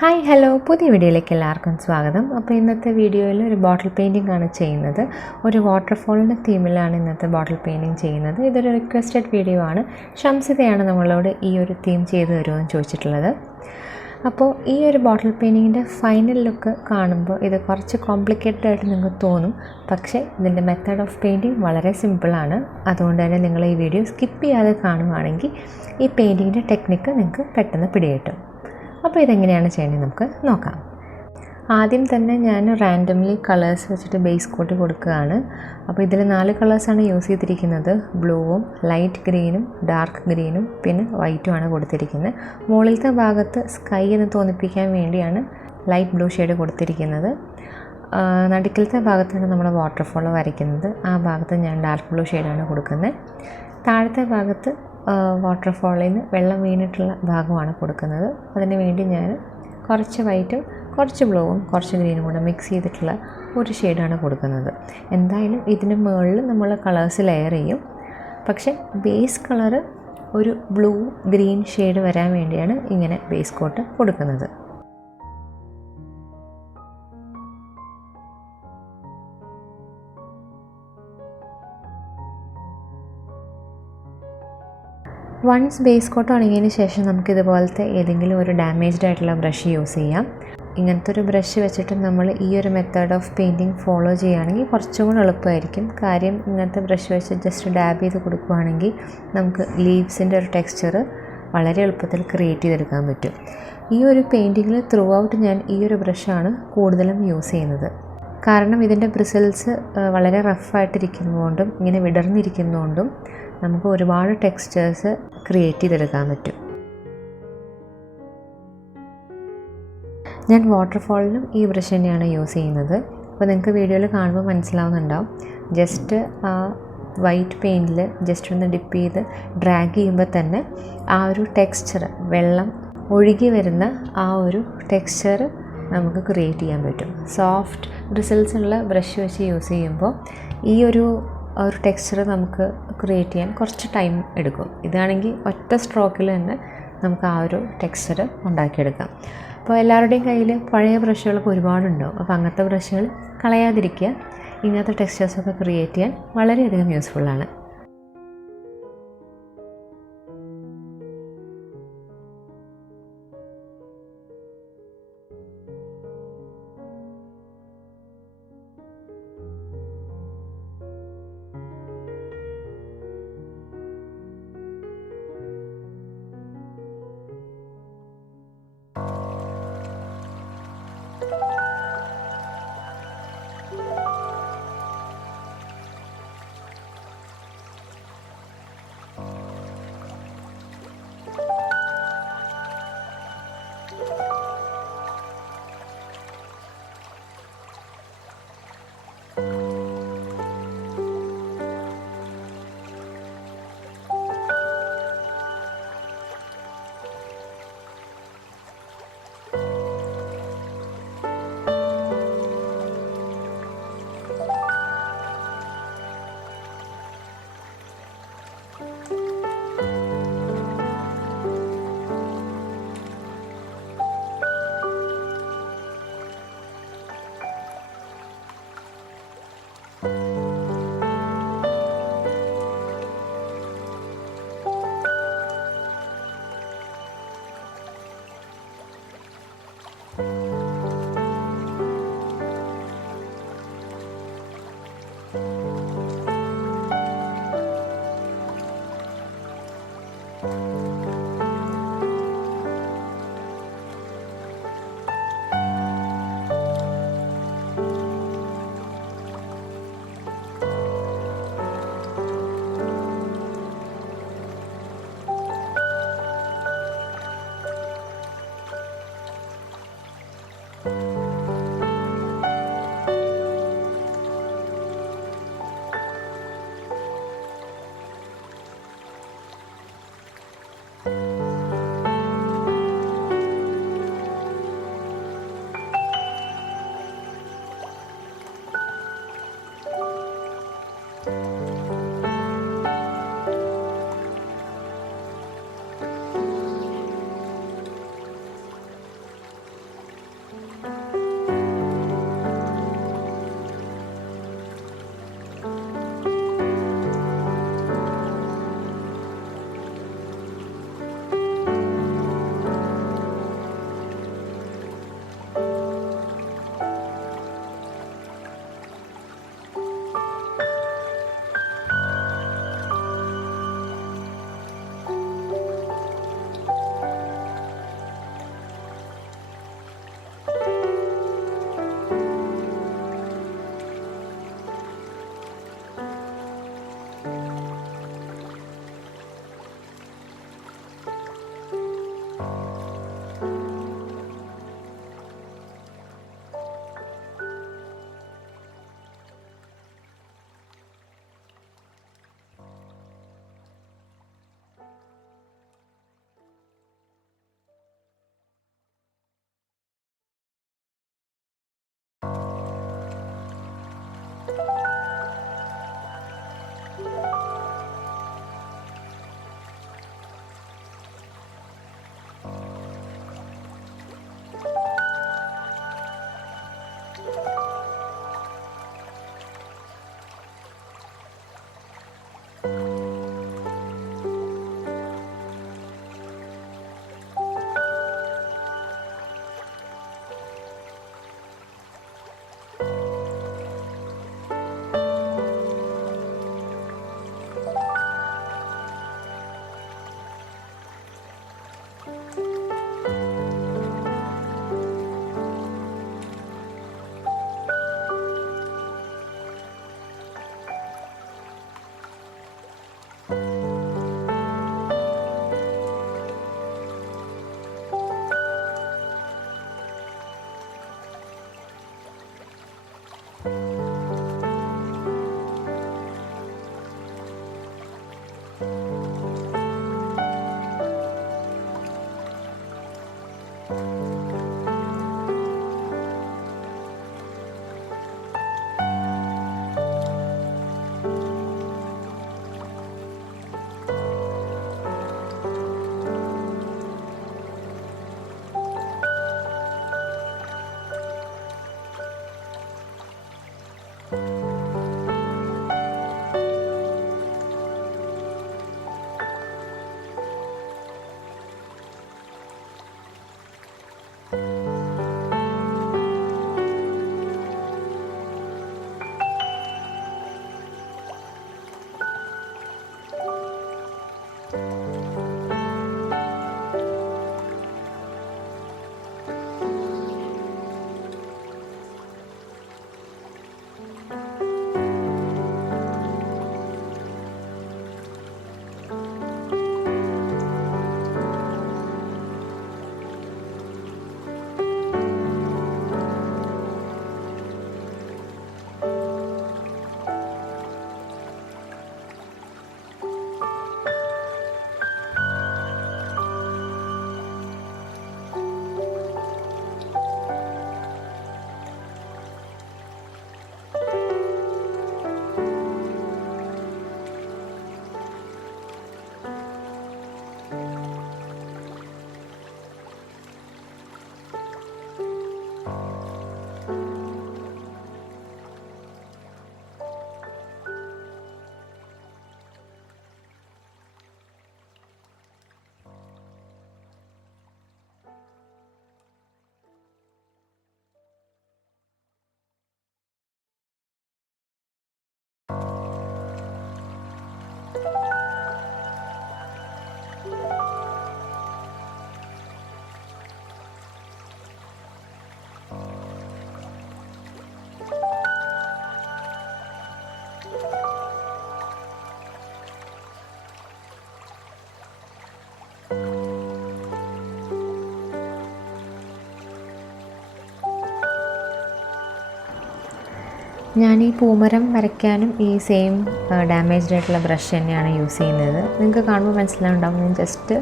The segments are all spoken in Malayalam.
ഹായ് ഹലോ പുതിയ വീഡിയോയിലേക്ക് എല്ലാവർക്കും സ്വാഗതം. അപ്പോൾ ഇന്നത്തെ വീഡിയോയിൽ ഒരു ബോട്ടിൽ പെയിൻറ്റിംഗ് ആണ് ചെയ്യുന്നത്. ഒരു വാട്ടർഫോളിൻ്റെ തീമിലാണ് ഇന്നത്തെ ബോട്ടിൽ പെയിൻറ്റിംഗ് ചെയ്യുന്നത്. ഇതൊരു റിക്വസ്റ്റഡ് വീഡിയോ ആണ്. ഷംസിതയാണ് നമ്മളോട് ഈ ഒരു തീം ചെയ്തു തരുമെന്ന് ചോദിച്ചിട്ടുള്ളത്. അപ്പോൾ ഈ ഒരു ബോട്ടിൽ പെയിൻറ്റിങ്ങിൻ്റെ ഫൈനൽ ലുക്ക് കാണുമ്പോൾ ഇത് കുറച്ച് കോംപ്ലിക്കേറ്റഡ് ആയിട്ട് നിങ്ങൾക്ക് തോന്നും. പക്ഷേ ഇതിൻ്റെ മെത്തേഡ് ഓഫ് പെയിൻറ്റിങ് വളരെ സിമ്പിളാണ്. അതുകൊണ്ട് തന്നെ നിങ്ങൾ ഈ വീഡിയോ സ്കിപ്പ് ചെയ്യാതെ കാണുകയാണെങ്കിൽ ഈ പെയിൻറ്റിങ്ങിൻ്റെ ടെക്നിക്ക് നിങ്ങൾക്ക് പെട്ടെന്ന് പിടികിട്ടും. അപ്പോൾ ഇതെങ്ങനെയാണ് ചെയ്യേണ്ടത് നമുക്ക് നോക്കാം. ആദ്യം തന്നെ ഞാൻ റാൻഡംലി കളേഴ്സ് വെച്ചിട്ട് ബേസ് കോട്ട് കൊടുക്കുകയാണ്. അപ്പോൾ ഇതിൽ 4 കളേഴ്സാണ് യൂസ് ചെയ്തിരിക്കുന്നത്. ബ്ലൂവും ലൈറ്റ് ഗ്രീനും ഡാർക്ക് ഗ്രീനും പിന്നെ വൈറ്റുമാണ് കൊടുത്തിരിക്കുന്നത്. മുകളിലത്തെ ഭാഗത്ത് സ്കൈ എന്ന് തോന്നിപ്പിക്കാൻ വേണ്ടിയാണ് ലൈറ്റ് ബ്ലൂ ഷെയ്ഡ് കൊടുത്തിരിക്കുന്നത്. നടുക്കിലത്തെ ഭാഗത്താണ് നമ്മൾ വാട്ടർഫോൾ വരയ്ക്കുന്നത്. ആ ഭാഗത്ത് ഞാൻ ഡാർക്ക് ബ്ലൂ ഷെയ്ഡാണ് കൊടുക്കുന്നത്. താഴത്തെ ഭാഗത്ത് വാട്ടർഫോളിൽ നിന്ന് വെള്ളം വീണിട്ടുള്ള ഭാഗമാണ് കൊടുക്കുന്നത്. അതിന് വേണ്ടി ഞാൻ കുറച്ച് വൈറ്റും കുറച്ച് ബ്ലൂവും കുറച്ച് ഗ്രീനും കൂടെ മിക്സ് ചെയ്തിട്ടുള്ള ഒരു ഷെയ്ഡാണ് കൊടുക്കുന്നത്. എന്തായാലും ഇതിന് മുകളിൽ നമ്മൾ കളേഴ്സ് ലെയർ ചെയ്യും. പക്ഷേ ബേസ് കളറ് ഒരു ബ്ലൂ ഗ്രീൻ ഷെയ്ഡ് വരാൻ വേണ്ടിയാണ് ഇങ്ങനെ ബേസ് കോട്ട് കൊടുക്കുന്നത്. വൺസ് ബേസ് കോട്ട് ഉണങ്ങിയതിന് ശേഷം നമുക്കിതുപോലത്തെ ഏതെങ്കിലും ഒരു ഡാമേജ്ഡ് ആയിട്ടുള്ള ബ്രഷ് യൂസ് ചെയ്യാം. ഇങ്ങനത്തെ ഒരു ബ്രഷ് വെച്ചിട്ട് നമ്മൾ ഈ ഒരു മെത്തേഡ് ഓഫ് പെയിൻറ്റിങ് ഫോളോ ചെയ്യുകയാണെങ്കിൽ കുറച്ചും കൂടെ എളുപ്പമായിരിക്കും. കാര്യം ഇങ്ങനത്തെ ബ്രഷ് വെച്ച് ജസ്റ്റ് ഡാബ് ചെയ്ത് കൊടുക്കുകയാണെങ്കിൽ നമുക്ക് ലീവ്സിൻ്റെ ഒരു ടെക്സ്ചർ വളരെ എളുപ്പത്തിൽ ക്രിയേറ്റ് ചെയ്തെടുക്കാൻ പറ്റും. ഈ ഒരു പെയിൻറ്റിങ്ങിൽ ത്രൂ ഔട്ട് ഞാൻ ഈ ഒരു ബ്രഷാണ് കൂടുതലും യൂസ് ചെയ്യുന്നത്. കാരണം ഇതിൻ്റെ ബ്രിസിൽസ് വളരെ റഫായിട്ടിരിക്കുന്നതുകൊണ്ടും ഇങ്ങനെ വിടർന്നിരിക്കുന്നതുകൊണ്ടും നമുക്ക് ഒരുപാട് ടെക്സ്ചേഴ്സ് ക്രിയേറ്റ് ചെയ്തെടുക്കാൻ പറ്റും. ഞാൻ വാട്ടർഫോളിനും ഈ ബ്രഷ് തന്നെയാണ് യൂസ് ചെയ്യുന്നത്. അപ്പോൾ നിങ്ങൾക്ക് വീഡിയോയിൽ കാണുമ്പോൾ മനസ്സിലാവുന്നുണ്ടാവും. ജസ്റ്റ് ആ വൈറ്റ് പെയിൻറ്റിൽ ജസ്റ്റ് ഒന്ന് ഡിപ്പ് ചെയ്ത് ഡ്രാഗ് ചെയ്യുമ്പോൾ തന്നെ ആ ഒരു ടെക്സ്ചർ, വെള്ളം ഒഴുകി വരുന്ന ആ ഒരു ടെക്സ്ചർ നമുക്ക് ക്രിയേറ്റ് ചെയ്യാൻ പറ്റും. സോഫ്റ്റ് ബ്രിസിൽസ് ഉള്ള ബ്രഷ് വെച്ച് യൂസ് ചെയ്യുമ്പോൾ ഈ ഒരു ടെക്സ്ചർ നമുക്ക് ക്രിയേറ്റ് ചെയ്യാൻ കുറച്ച് ടൈം എടുക്കും. ഇതാണെങ്കിൽ ഒറ്റ സ്ട്രോക്കിൽ തന്നെ നമുക്ക് ആ ഒരു ടെക്സ്ചർ ഉണ്ടാക്കിയെടുക്കാം. അപ്പോൾ എല്ലാവരുടെയും കയ്യിൽ പഴയ ബ്രഷുകളൊക്കെ ഒരുപാടുണ്ടാവും. അപ്പോൾ അങ്ങനത്തെ ബ്രഷുകൾ കളയാതിരിക്കുക. ഇങ്ങനത്തെ ടെക്സ്ചേഴ്സൊക്കെ ക്രിയേറ്റ് ചെയ്യാൻ വളരെയധികം യൂസ്ഫുള്ളാണ്. ഞാൻ ഈ പൂമരം വരയ്ക്കാനും ഈ സെയിം ഡാമേജ്ഡ് ആയിട്ടുള്ള ബ്രഷ് തന്നെയാണ് യൂസ് ചെയ്യുന്നത്. നിങ്ങൾക്ക് കാണുമ്പോൾ മനസ്സിലാവുണ്ടാവും, ഞാൻ ജസ്റ്റ്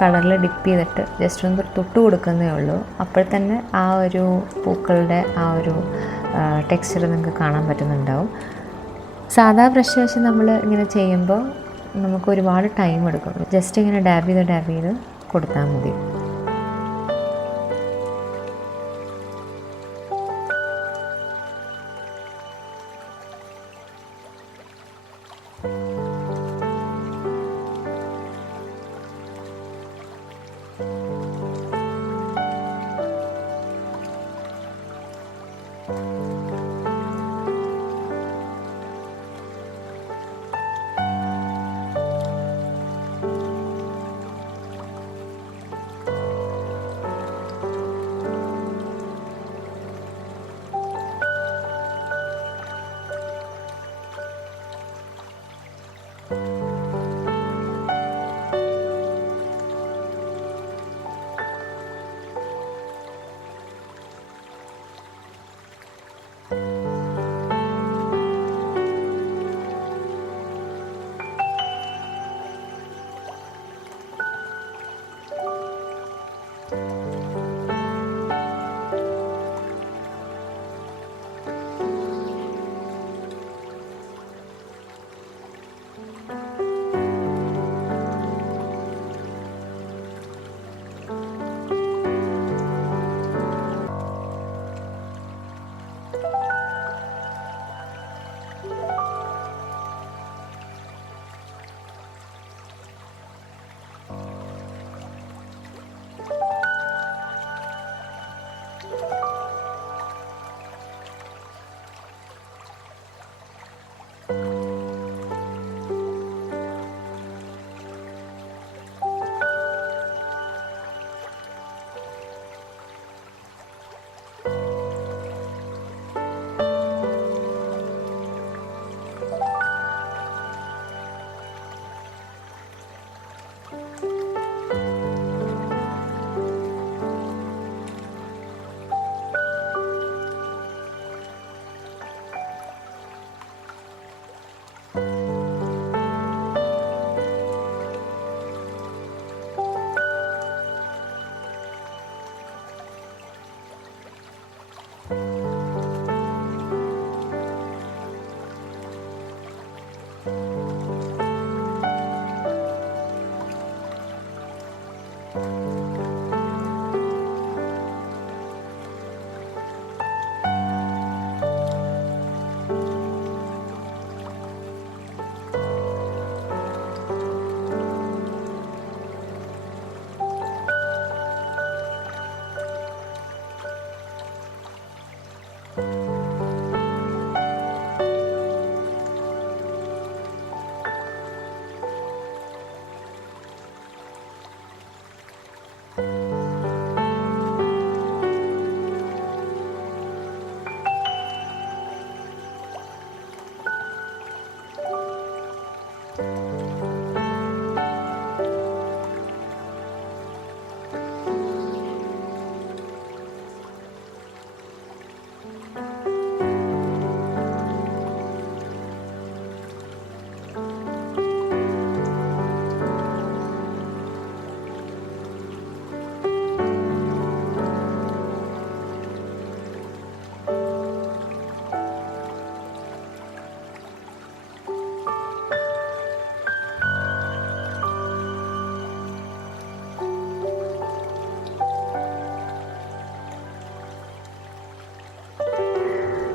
കളറിൽ ഡിപ്പ് ചെയ്തിട്ട് ജസ്റ്റ് ഒന്ന് തൊട്ട് കൊടുക്കുന്നേ ഉള്ളൂ. അപ്പോൾ തന്നെ ആ ഒരു പൂക്കളുടെ ആ ഒരു ടെക്സ്ചർ നിങ്ങൾക്ക് കാണാൻ പറ്റുന്നുണ്ടാവും. സാധാ ബ്രഷ് വെച്ച് നമ്മൾ ഇങ്ങനെ ചെയ്യുമ്പോൾ നമുക്ക് ഒരുപാട് ടൈം എടുക്കും. ജസ്റ്റ് ഇങ്ങനെ ഡാബ് ചെയ്ത് കൊടുത്താൽ മതി.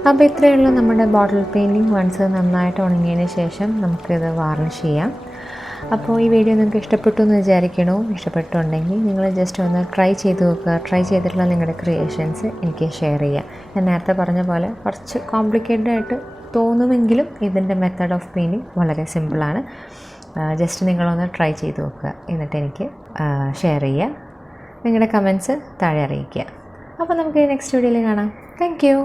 അപ്പോൾ ഇത്രയേ ഉള്ളൂ നമ്മുടെ ബോട്ടിൽ പെയിൻറ്റിങ്. വൺസ് നന്നായിട്ട് ഉണങ്ങിയതിന് ശേഷം നമുക്കിത് വാർണിഷ് ചെയ്യാം. അപ്പോൾ ഈ വീഡിയോ നിങ്ങൾക്ക് ഇഷ്ടപ്പെട്ടു എന്ന് വിചാരിക്കണോ? ഇഷ്ടപ്പെട്ടുണ്ടെങ്കിൽ നിങ്ങൾ ജസ്റ്റ് ഒന്ന് ട്രൈ ചെയ്ത് നോക്കുക. ട്രൈ ചെയ്തിട്ടുള്ള നിങ്ങളുടെ ക്രിയേഷൻസ് എനിക്ക് ഷെയർ ചെയ്യുക. ഞാൻ നേരത്തെ പറഞ്ഞ പോലെ കുറച്ച് കോംപ്ലിക്കേറ്റഡ് ആയിട്ട് തോന്നുമെങ്കിലും ഇതിൻ്റെ മെത്തേഡ് ഓഫ് പെയിൻറ്റിങ് വളരെ സിമ്പിളാണ്. ജസ്റ്റ് നിങ്ങളൊന്ന് ട്രൈ ചെയ്ത് നോക്കുക. എന്നിട്ട് എനിക്ക് ഷെയർ ചെയ്യുക. നിങ്ങളുടെ കമൻറ്റ്സ് താഴെ അറിയിക്കുക. അപ്പോൾ നമുക്ക് നെക്സ്റ്റ് വീഡിയോയിൽ കാണാം. Thank you.